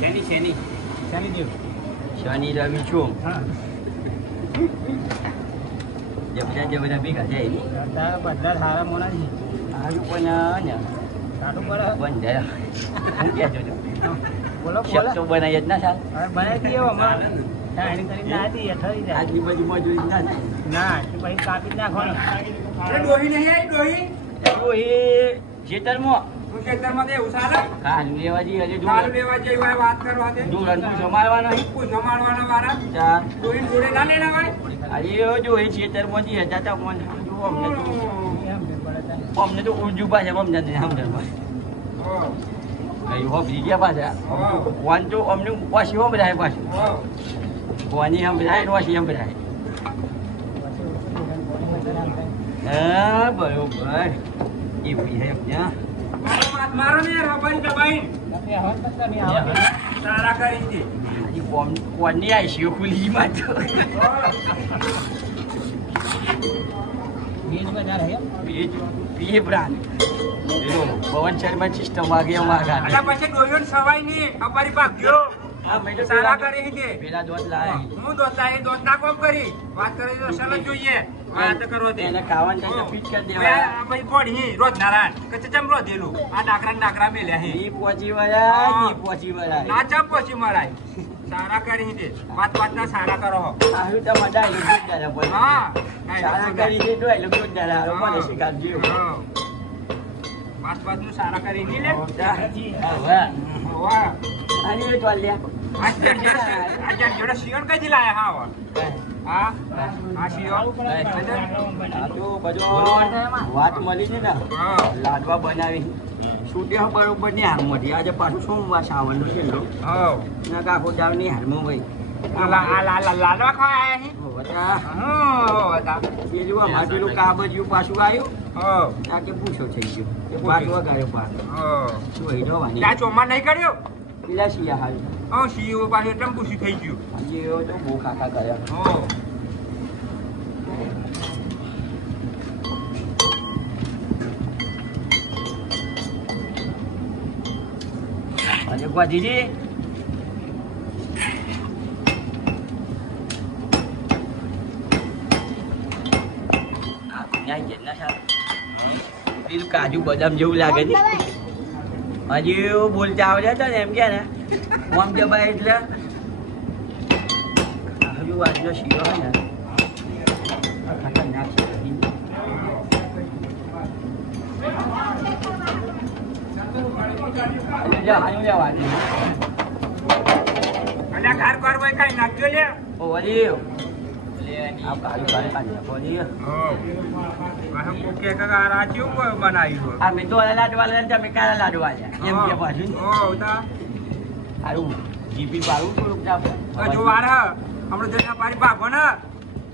શેની શેની? શાની દેવ શનિ રવિ છું. હા. જે બધા જે બધા ભેગા છે બધા સારા મોના છે. સારું પણ ને કાઢું પડે. બંધ થયા જોજો બોલો બોલો. બનાવીએ જ ના સાલ બનાવી દઈએ જાય. આજની બાજુ મજૂરી ના પછી કાપી જ નાખવાનું. ડોહી નહીં ડોહી. એ ખેતરમાં. તું ખેતરમાં તે કાલ વાત કરવા તે સમારવાનો ચાર જોડે ના લેના આજે જો એ ખેતરમાં જતા મને. જો અમને તો. અમને તો ઉર્જુ પાછા અમને નથી સમજણ હો, કઈ ગયા પાછા? હા. તો અમને વાસી સંભળાય પાછું. હો. કોની સંભળાય વાસી સંભળાય. પછી હા બરોબર. મારો ને દબાઈ. સારા કરી દે કોની ખુલી માં તો બીજ હે. પીએ બ્રાન્ડ પવન શર્મા સિસ્ટમ વાગે વાગા અને પછી ડોહીઓને સવાય નહીં અમારી ભાગ્યો સારા કરી દે પેલા દોત લાવી હું દોસ્તા એ દોસ્તા કોમ કરી વાત કરી તો જોઈએ તે તો. સારા કરી દે વાત વાત ના સારા કરો હો. આહુ તમારે ડાયલોગ હા. સારા કરી દે ડાયલોગ જોરદાર આવે. મને શીખવાડજો. વાત વાતનું સારા કરી નહીં લે વાહ. આ જોડે જોડે શિયોન કઈથી લાયા હા. આ વાત મળી છે ને હા. લાડવા બનાવી. છૂટ્યા બરોબરની મળી આજે પાછું સોમવાર છેલ્લો હા ના કાકો દાવની હારમાં ભાઈ આ લા- આ લા- લા- લાડવા ખાવા. પેલું અમારે પેલું કાબજિયું પાછું આવ્યું. હા, આ કે પૂછો થઈ ગયો. પાછું. નહીં કર્યો? પેલા શિયા હાલ હા શિયો પાછું એટલે થઈ ગયું આજે તો બહુ કાકા કર્યા હા. આજે ગોધીજી આ ન્યાય છે ના સાહેબ. કાજુ બદામ જેવું લાગે છે હજી ભૂલ આવડે તો ને એમ કે ને. આમ કે ભાઈ એટલે. હજુ આજનો શીરો હોય ને. ખતરનાક છે. નાખજો લે ઓ વળી આ કાજુ કાજુ કાજુ વળી હા. પાછું કાકા આ રાજ્યું બનાવ્યું આ મેં તો લાડવા લે તમે કાલા લાડવા છે. એમ કે પાછું. હા, તા. સારું જીપી પાડું થોડુંક જાપ હજુ વાર હ. હમણાં જઈને પારી ભાગો ને.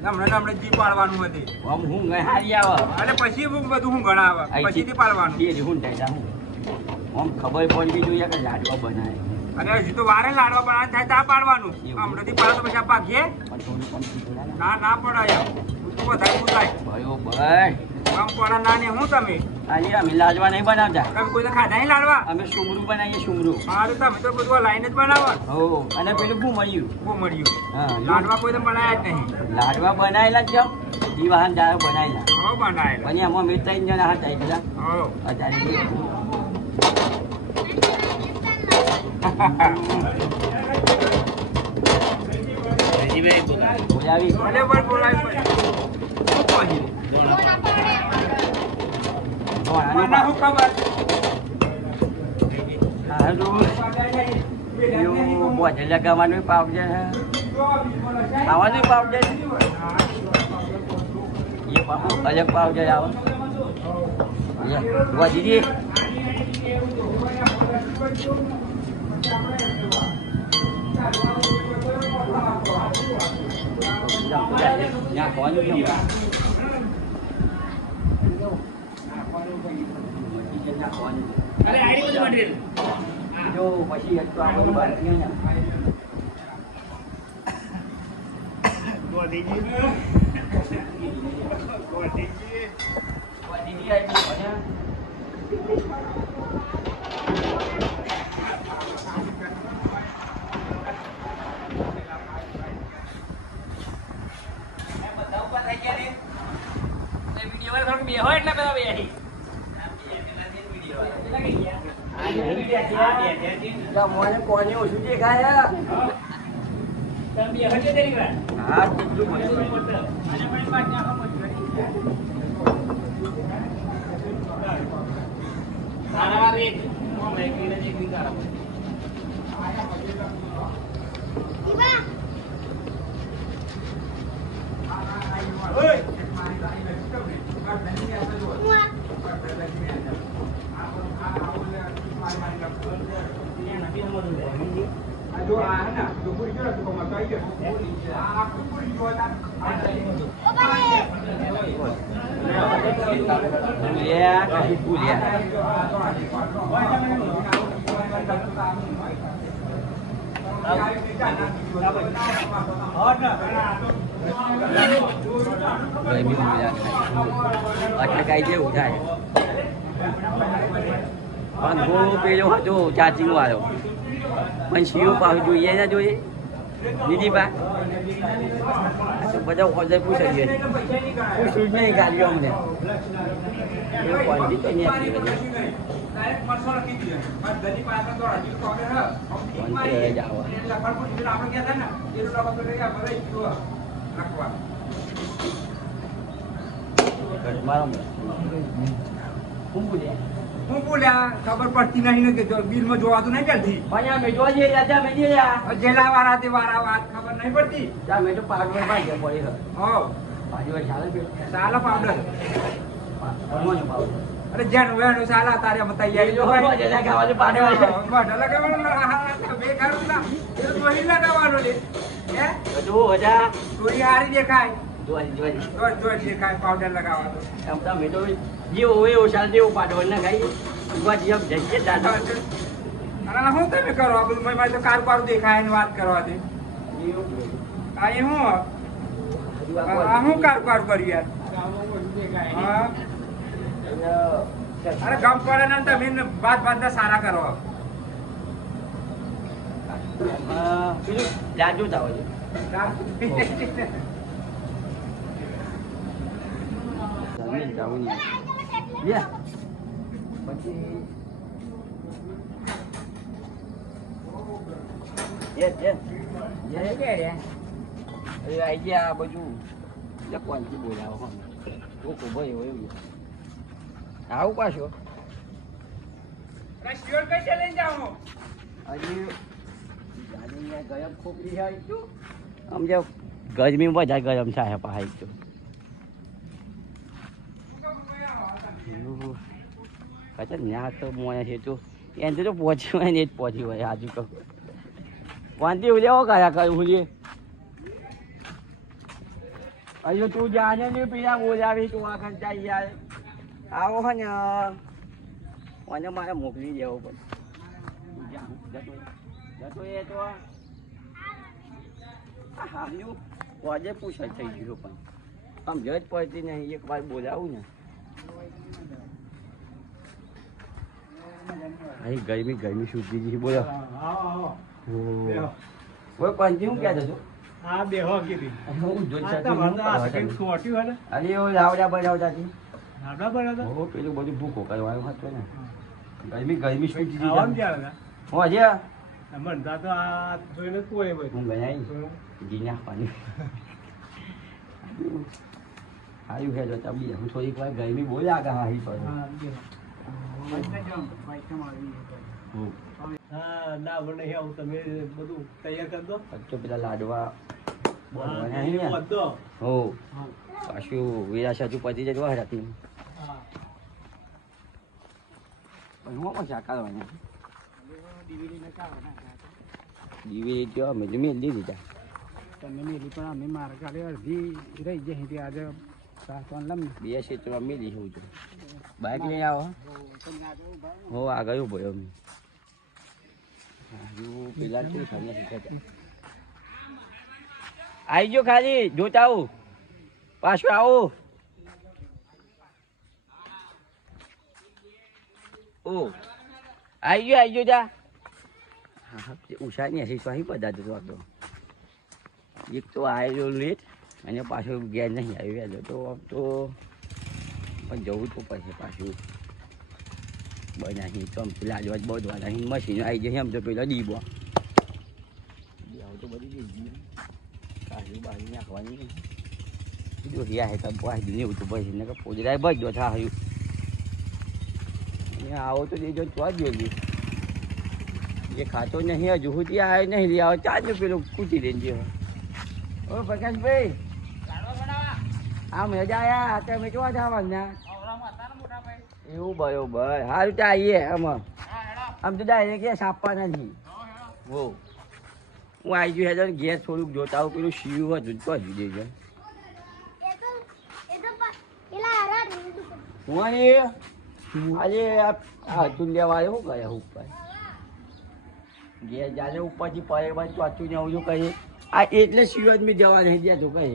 હમણાં હમણાં જી પાડવાનું હતી. આમ હું ગઈ હારી આવે. અને પછી બધું હું ગણાવે. પછી થી પાડવાનું. એ હું જાઉં આમ ખબર પડવી જોઈએ કે લાડવા બનાવે. અને હજી તો વારે લાડવા પણ થાય તા પાડવાનું. હમણાં થી પાડો તો પછી પાકીએ. ને. ના પડાય તું વધારે શું થાય બરોબર આમ પડા ના ને હું તમે? આજે અમે લાડવા નહીં બનાવતા. તમે કોઈ ખાધા નહીં લાડવા? અમે સુમરું બનાવીએ સુમરું. મારું તમે તો બધું લાઈન જ બનાવો. હો અને પેલું બહુ મળ્યું હા લાડવા કોઈ તો બનાવ્યા જ નહીં. લાડવા બનાવેલા જ દીવાહન દાળ બનાવેલા હો બનાયેલા. પણ એમાં મેં ત્રણ જણા હતા એટલા હો. અત્યારે બોલાવી ભલે પણ બોલાય પણ. મને શું ખબર સારું એવું બોજે લગાવવાનું પાવજે ખાવાનું. પાવજે એ પાવજે અલગ પાવડર આવે có નાખવાનું કેમ નાખવાનું અરે આડી બધું મટીરિયલ જો પછી એક તો આ બધું બહાર ગયું એટલે ભણ્યા. કારણ કે બેહો એટલે બધા બેહી તો મને કોને ઓછું દેખાય આખો મજૂરી. તારા વાર એક. આમ એક વીને એક વી કાઢો. ત્યાં નથી સમજવું. જો આ હે ને જો પૂરી ગયો તો કોમાં આવી ગયો આ આખું પૂરી ગયો હતા ભૂલ્યા કઈ ભૂલ્યા ગરમી ભૂલ્યા એટલે કાંઈ જેવું થાય પણ ગો પેલો હતો ચાર્જિંગ વાળો પણ શિવ પાછું જોઈએ ના જોઈએ દીદી બા તો બધા ઓર્ડર પૂછાઈ ગયા પૂછ્યું જ નહીં ગાડીઓ અમને ક્વોન્ટિટી તો નહીં આપી ખબર પડતી નહીં ને કે જો બિલમાં જોવાતું નહીં મેં મેં જઈએ જેલા વાળા તે વાળા વાત ખબર નહીં પડતી? મેં તો પાકડો ભાગ્ય પડી ચાલે પાવડર. ભણવાનું પાવડો અરે જેણ વેણ સાલા તારે બતાઈ એ જો હોય જેના ખાવાનું પાડે મોઢા લગાવવાનું ના, હા, હા, બે ખરું ના. એ તો દોરી લગાવવાનું લે. હે? બધું હજા તોરી હારી દેખાય. જોવાજી દોર દોર દેખાય પાવડર લગાવવાનો આમ તો મેં તો જે હોય ઓ ચાલે તેવું પાડવાનું ના ખાઈ. ઉવા જેમ જઈએ દાદા અરે શું તમે કરો? આ બધું મારે તો કાર કારું દેખાય ને વાત કરવા દે આ હું આ શું કારું કારું કર્યું યાર? હા. અરે ગમ પડે ને તમે બાદ બાદ સારા કરો. જાજુ કે રે આઈ ગયા આ બધું એટલે કોણથી બોલાવો ઓકો ભાઈ હોય એવું. આવું પાછો. છે સમજો ગરમી બધા ગરમ થાય પાહા તો. કદાચ ન્યા તો મોયા છે તું. એને તો પહોંચ્યું હોય ને એ જ પહોંચ્યું હોય આજુ કહું. વાંધી ઉજાવો કયા કયું ઉલીએ હજુ તું જાણે ને પેલા બોલાવી તું આ ખર્ચા યાર આવો હે ને મને મારે મોકલી દેવો પડે જા જતો. જતો એ તો હાલ્યું વાજે પૂછાય થઈ ગયું પણ આમ જજ પડતી નહીં એક વાર બોલાવું ને અહીં ગરમી ગરમી છૂટી ગઈ બોલો કોઈ પંચી હું કહેતો છું આ બેહો કીધી હું જોઈ શકું હું હે અરે ઓ લાવડા બનાવતા નાના બનાવતા? પેલું બધું ભૂકો કરવાનું હતું ને. ગરમી ગરમી શું ખાવાનું જામ. ક્યારે હતા? હું મનતા તો આ જોઈને કોઈ હોય. હું ગયા ઘી પાણી આવ્યું છે જો તમે હું થોડીક વાર ગરમી બહુ લાગે હા હી પર ના આવું તમે બધું તૈયાર કરી દો. પેલા લાડવા હા, પાછું વિરાશા તું પતી જજો હતી હા. પણ શાકારવાની દીવી જો અમે મેં લીધી તા તમે મેલી પણ અમે મારા કાલે અડધી રહી જઈ હતી. આજે સાસવાન લમ બે ક્ષેત્રમાં મેલી હું છું બાઇક લઈને આવો. હો આગળ ઊભો રહ્યો મેં પેલા શું સામે આવી ગયો ખાલી જોતા આવું. પાછું આવો. ઓ આવી ગયો આવી ગયો જા. હા ઉષા નહીં હસી સ્વાહી બધા તો હતો એક તો આવ્યો લેટ અને પાછો ગેર નહીં આવ્યો, વહેલો તો આમ તો પણ જવું તો પછી. પાછું બનાવી તો પેલા બહુ દ્વારા મશીન આવી જશે આમ તો પેલો દીબો તો બધી દીધી કાજુ બાજુ નાખવાની. જો રિયા હે તો બાજુ ને એવું તો પછી ને પોજરાય બસ જો થા હયું. અને આવો તો દેજો તો જ જોઈ એ ખાતો નહીં હજુ સુધી આવે નહીં રે આવે ચાર પેલું કૂટી દે જે ઓ પ્રકાશભાઈ આ મજા આયા? તમે જોવા જવાના એવું બરોબર. સારું તો આવીએ આમાં. આમ તો ડાયરેક્ટ ગેસ આપવા નથી હો હું. આવી ગયું હેડો ગેસ થોડુંક જોતા આવું પેલું શિવ હતું તો હજુ દેજો હું આજે આજે આ આ ચુંડિયા શું કરે ઉપર. ગેસ જાને ઉપરથી પડે બાદ ચોથું ને આવું કહે. આ એટલે શિવજ મેં જવા નહીં ગયા તો કહે.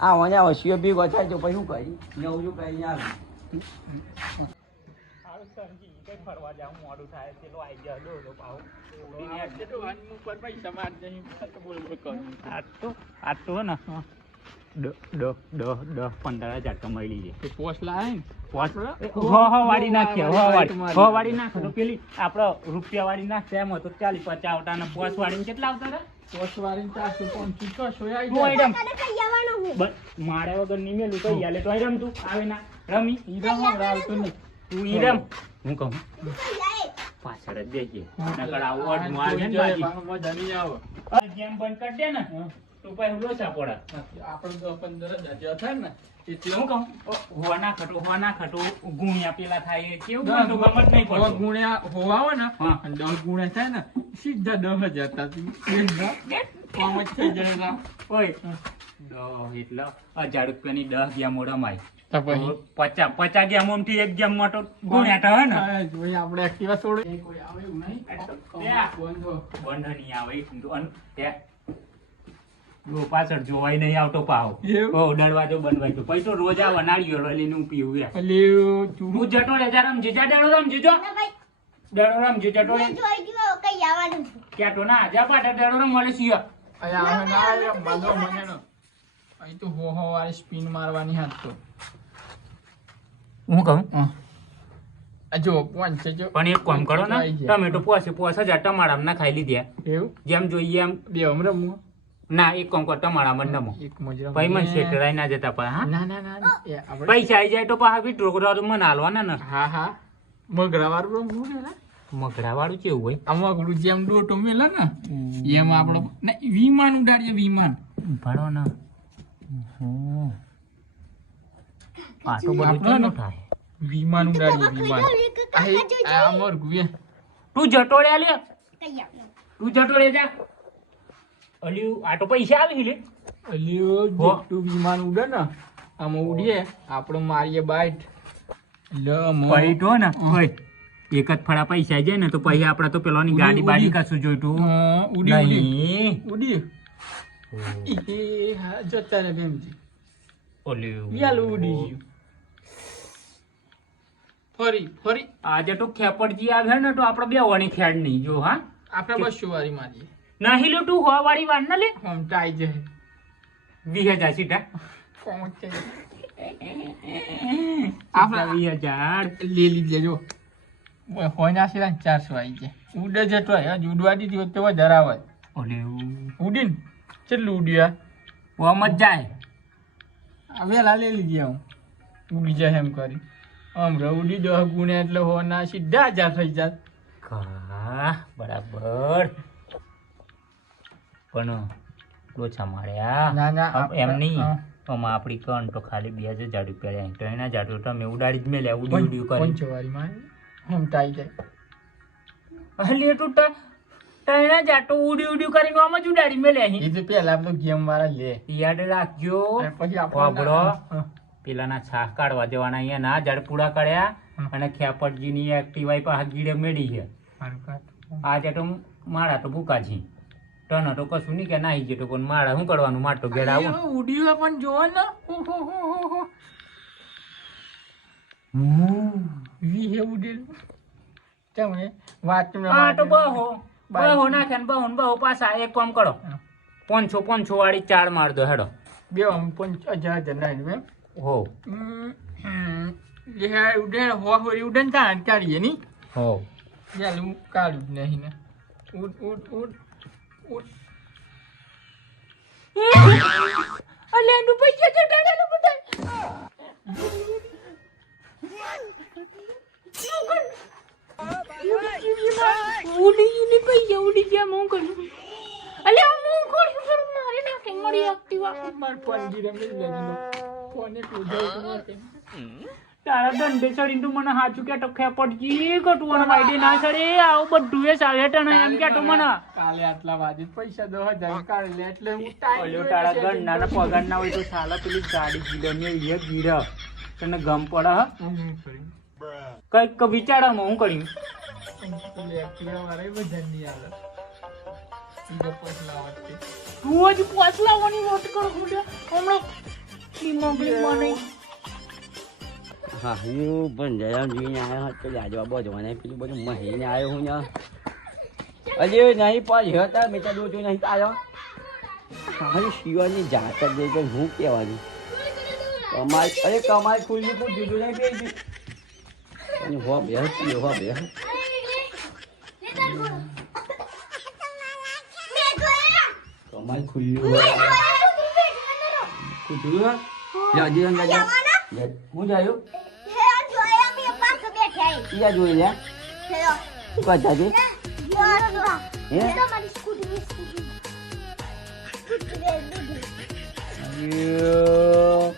આ મને આ શિવ બી થાય તો પછી શું કરી? નવું કરી આવે. આ તો આ તો ને દ દ દ દ પંદર હજાર કમાઈ છે. પોસ્ટ લાવે ને. પોચ હો? હો વાળી નાખીએ હો વાળી નાખો. તો પેલી આપણો રૂપિયા વાળી નાખશે એમાં તો ચાલીસ પચાસ આવતા ને પોચ વાળી કેટલા આવતા પોસ્ટ વાળી ચારસો પંચી છસો આવી તું જાય. આઈટમ બસ મારે વગર નહીં મેલું કઈ હાલે. તો રમ તું. આવે ના. રમી. હીરા માં નહીં. તું ઈ રમ. હું કહું? પાછળ જ દેખીએ નકર આવું અરે જેમ બંધ કરી દે ને. આપણે પંદર હજાર થાય ને? એટલે હું કહું હોવા ખટો હોવા ખટો ગુણ્યા પેલા થાય કેવું ગમત નહીં દસ પડતું. ગુણ્યા હોવા આવે ને દસ ગુણ્યા થાય ને સીધા દસ હજાર થતી થઈ જાય એના. ઓય. દહ એટલે હજાર રૂપિયાની દસ ગયા પચાસ પચાસ ગયા મોમથી એક ગયા મોટો ગુણ્યા હે ને? આપણે એક્ટિવા છોડે. કોઈ આવે એવું નહીં. ત્યાં. બંધ નહીં આવે પાછળ જોવાય નહીં આવતો પાવ? બહુ દરવાજો બંધવાય પછી તો રોજ આ વનાળીઓ લઈને હું પીવું યાર અલી, હું જટો રે જા રામ જા ડેડો રામ જો ડેડો રમજી જટો રે ક્યાં તો ના જા પાટા ડેડો રામ મળે છીએ અહીંયા ના આવે, બાંધો અહીં તો હો હો વાળી સ્પિન મારવાની હાથ તો. હું કહું? જો પોઈન્ટ જો. પણ એક કામ કરો ને ટમેટો પોસે પોસ હજાર ટમાટામાં ના ખાઈ લીધ્યા એવું? જેમ જોઈએ એમ. બે હમણાં રમવું ના એક કોંકો તમારા મન નમો ભાઈ મને શેઠરાઈ ના જતા પા હા? ના ના ના ના. એ આપણે પૈસા આવી જાય તો પા કરો તો મને હાલવાના ને. હા હા. મગરા વાળું ને લા. મગડા વાળું કેવું હોય? આ મગડું જેમ ડોટો મેલે ને એમ આપણો ના, વિમાન ઉડાડીએ વિમાન. ભણો ને. પાટો બધું આપણો થાય? વિમાન ઉડાડીએ વિમાન. આ હે- આ મરઘું એ. તું જટોડ્યા લે તું જટોડે જા. અલ્યું આ તો પૈસા આવી લે. અલ્યુ. જેટલું વિમાન ઉડે ને આમાં ઉડીએ. આપણે મારીએ બાઈટ. લ મો. હો ને એક જ ફળા પૈસા જાય ને તો પછી આપણે તો પેલોની ગાડી બાડી કશું જોઈતું હા, ઉડી ઉડી. ઉડી. જતા રહે બેનજી ઓલ્યું વ્યાલું ઉડી ગયું. ફરી ફરી. આજે તો ખેપડજી આવે ને તો આપણે બે વણી ખેડ નહીં જો હા. આપણે બસ વાળી મારીએ. નહીં લો તું હો વાળી વાર ના લે. ટાઈ જાય વીસ હજાર સીધા. પહોંચે. આપણા વીસ હજાર. લે લીધે જો. હોય ના છે ચારસો આવી જાય ઉડે જતો હોય ઉડવા દીધી તો વધારે આવે ઓલે ઉડીને કેટલું ઉડ્યા ઓમ જ જાય. આ વેલા લઈ લીધી હું. ઉડી જાય એમ કરી. આમ રે ઉડી દો ગુણ્યા એટલે હો ના સીધા હજાર થઈ જાત. બરાબર. પણ ઓછા ના, એમ નહીં. તો આપણી કણ તો ખાલી બે હજાર ઝાડુ પહેર્યા તો એના જાડુ તમે ઉડાડી જ મેલ્યા ઉડી ઉડી કરી. પંચવારી માં આમ જાય. હલે તું તૈણા જાટો ઉડી ઉડી કરીને આમ જ ઉડાડી મેલ્યા અહીં. એ તો પેલા તો ગેમ વાળા લે. યાદ રાખજો. પછી આપણો પેલાના છાક કાઢવા જવાના અહીંયા ના ઝાડ પૂડા કાઢ્યા અને ખેપટજીની એક્ટિવાઈ પાસે ગીડે મેળી છે. આ જાટો તો મારા તો ભૂકા છે. તને તો કશું નહીં કે નાહી ગયો તો પણ માળા શું કરવાનું? માટો તો ઘેર આવું. ઉડ્યું પણ જોવો ને. હો, હો, હો, હો, હો. વી હે? ઉડેલું તમે વાત મારી. બહો બહો નાખે ને બહો ને બહો. પાછા એક કામ કરો. પોનસો પાંચસો પાંચસો વાળી ચાર માર દો હેડો. બે આમ પંચ હજાર હજાર ના એમ. હો. હમ, હમ. જે હે ઉડે હો હોરી ઉડે ને કાઢ કાઢીએ નહીં હો. ચાલ હું કાઢું જ નહીં ને. ઉડ ઉડ ઉડ. અલે એનું પૈસા ચડાડેલું બધા ઉડી પૈસા ઉડી ગયા હું કરું અલે હું તારા ધંધે ચડીને તું મને સાચું કે ટખ્યા પડજી કટુવાનો વાયદે ના ચડી આવું બધું એ ચાલે ટણે એમ કે તું મને. કાલે આટલા વાજે પૈસા દો હજાર કાઢી એટલે હું ટાઈમ તારા ગણના ને પગાર ના હોય તો સાલા પેલી ગાડી ગીરો ને એ ગીરો તને ગમ પડે હ? કંઈક વિચારામાં હું કર્યું તું જ પોસલાવાની વાત કરો હમણાં મોગલી મને હા હું પણ જયરામજીને આવ્યો હતો લાજવા બધવાને પેલું બધું મહીને આવ્યો હું ને અરે નહીં પણ હતા મેં તો દોતું નહીં આવ્યો હા શિવાની જાત જ દે તો હું કહેવાનું? અરે કમાલ ખુલ્લી પણ જુદું નહીં પેલી અને હો બે હતી હો બે. કમાલ ખુલ્લું જાજી હું જાયો ઈયા જોઈ લે. હે કરતા છે હે? અయ్యో.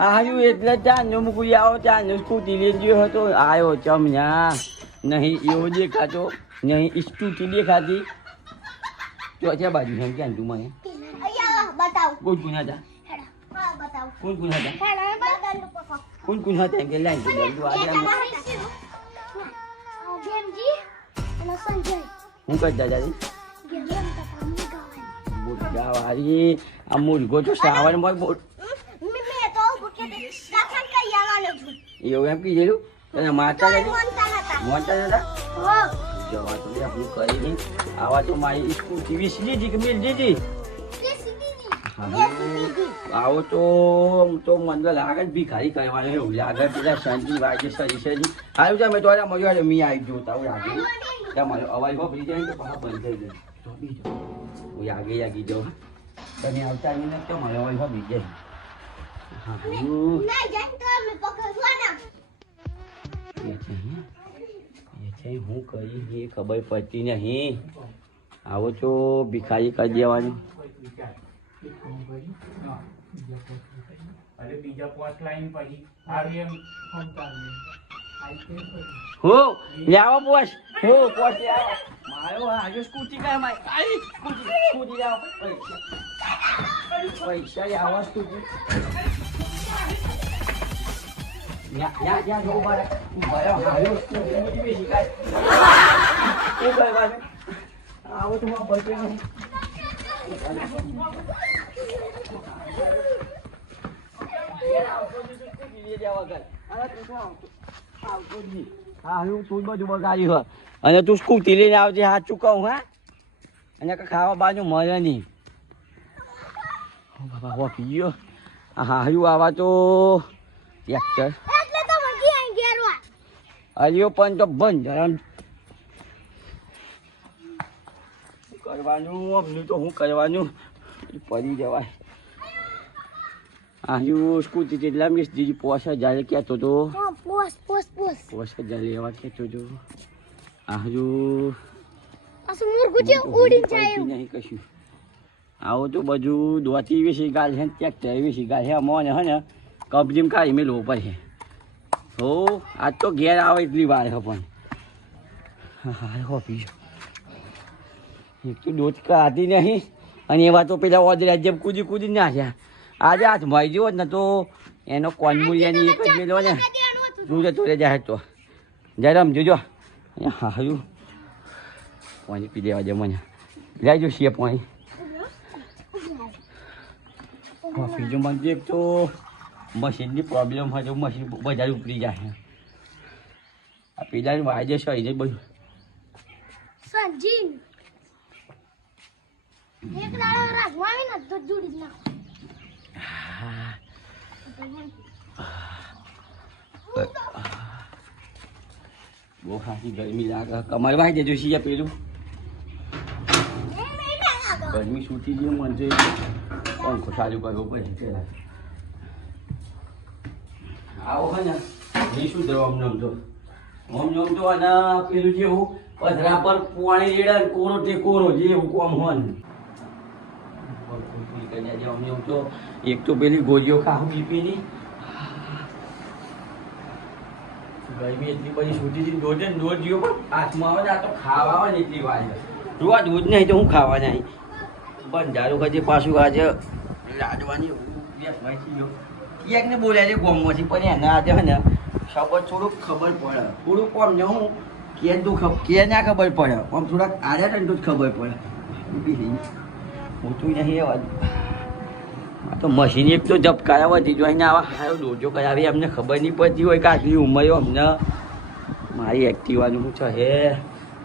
આયુ એટલે ચાંદનો મૂકી આવો ચાંદનો સ્કૂટી લઈ ગયો હતો. આવ્યો ચમના. નહીં એવો દેખાતો. નહીં સ્કૂટી દેખાતી. તો છે બાજુ ક્યાં તું મને? કોઈ જુના હતા કોણ કોણ હતા? કોણ કોણ હતા? એમ કે લાઈન હું. કરતા દાદી મુર્ગા વાળી આ મુર્ગો તો શ્રાવણમાં બોટ એવું એમ કીધેલું? તને માતા મોટા નતા? જવા તો હું કરી નહીં. આવા તો મારી સ્કૂટી વીસ દીધી કે મિલ દીધી આવો તો તો મને લાગે જ ભિખારી કરવાનો એવું લાગે પેલા શાંતિ વાગે સરી સરી આવ્યું છે મેં તો મજા આવે મી આવી જોતા હું લાગે. તમારો અવાજ વાપરી જાય તો પાછા બંધ થઈ જાય. તો બીજો હું આગે આગી જાઉં તને આવતા આવીને તો મારો અવાજ હા હું છે હે? છે હું કરી એ ખબર પડતી નહીં. આવો તો ભિખારી કરી દેવાનું. અરે બીજા પોસ્ટ લાઈન પછી હારી એમ હો લાવો પોસ હો પોસ લાવો મારો આજે સ્કૂટી કાય માય. આઈ, સ્કૂટી સ્કૂટી લાવો પૈસા. પૈસા લાવો સ્કૂટી. યા યા યા જો બાર ઊભા હાલો સ્કૂટી. મોટી બેસી કાય કરવાનું આવો તો માં બચે અને તું સ્કૂટી લઈને આવજે હાથ ચૂકવું હા? અને ખાવા બાજુ મળે નહીં. બાબા હો પી ગયો. હા હારું આવા તો ટ્રેક્ટર અલ્યો પણ તો બંધ આમ શું કરવાનું અમનું તો શું કરવાનું? પડી જવાય. આજુ સ્કૂટી મિસ દીધી પોસ હજાર કહેતો તો. પોસ પોસ પોસ. પોસ હજાર લેવા કહેતો તો. આજુ છે નહીં કશું. આવું તો બધું દોતી એવી ગાલ છે ટ્રેક્ટર એવી ગાલ છે મોને હે ને કબજીમ કાઢી લો પડશે હો. આજ તો ઘેર આવે એટલી વાર છે પણ. હા હો એક તો દોત કાઢી નહીં. અને એવા તો પેલા ઓદરા જેમ કૂદી કૂદી છે આજે હાથ મળી ગયો ને તો એનો કોનમુરિયાની એક જ મેળવો ને. તું જતો રે જાય તો. જરમ જોજો. હા હારું પાણી પી દેવા દે મને લઈ જો છીએ પાણી બીજું મને એક તો મશીનની પ્રોબ્લેમ હોય તો મશીન વધારે ઉપડી જાય. આ પેલા વાજે છે બધું. સંજીન એક દાડો રાખવા આવી ને તો જોડી નાખો. બહુ ખાસી ગરમી લાગે. કમર વાઈ દેજો છીએ પેલું. ગરમી છૂટી ગયું મન છે પંખો ચાલુ કરવો પડે આવો હે ને. એ શું આમ નામ તો. આમ તો અને પેલું જેવું પધરા પર પાણી રેડા ને કોરો તે કોરો જેવું કોમ હોય નામ તો એક તો પેલી ગોળીઓ ગરમી એટલી બધી છૂટી હતી દોઢ પણ હાથમાં તો ખાવા આવે દૂધ નહીં તો હું ખાવા નહીં બંધારું ખાજે પાછું આજે ક્યાંક ને બોલ્યા છે ગોમમાંથી, પણ એના આજે ને ખબર થોડુંક ખબર પડે. થોડુંક આમ ને હું કે કે ના ખબર પડે. આમ થોડાક આડ્યા તો ખબર પડે. હોતું નહીં આ તો મશીન એક તો ઝબકાયા વધી અહીંયા આવા હારો દોજો કરાવી અમને ખબર નહીં પડતી હોય કે આટલી ઉંમરે અમને. મારી એક્ટિવાનું શું છે, હે?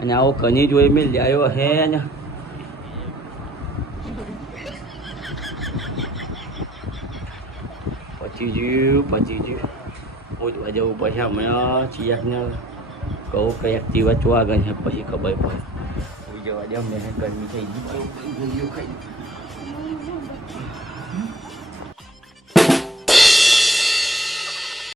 અને આવો કની જોઈ મેં લ્યાયો હે? ને પચી જ્યું પચી જ્યું ઉઠવા જવું પછી હમણાં. ચિયાકને કહું કે એક્ટિવા ચોવા ગઈ પછી ખબર પડે. જવા દે અમને ગરમી થઈ ગઈ.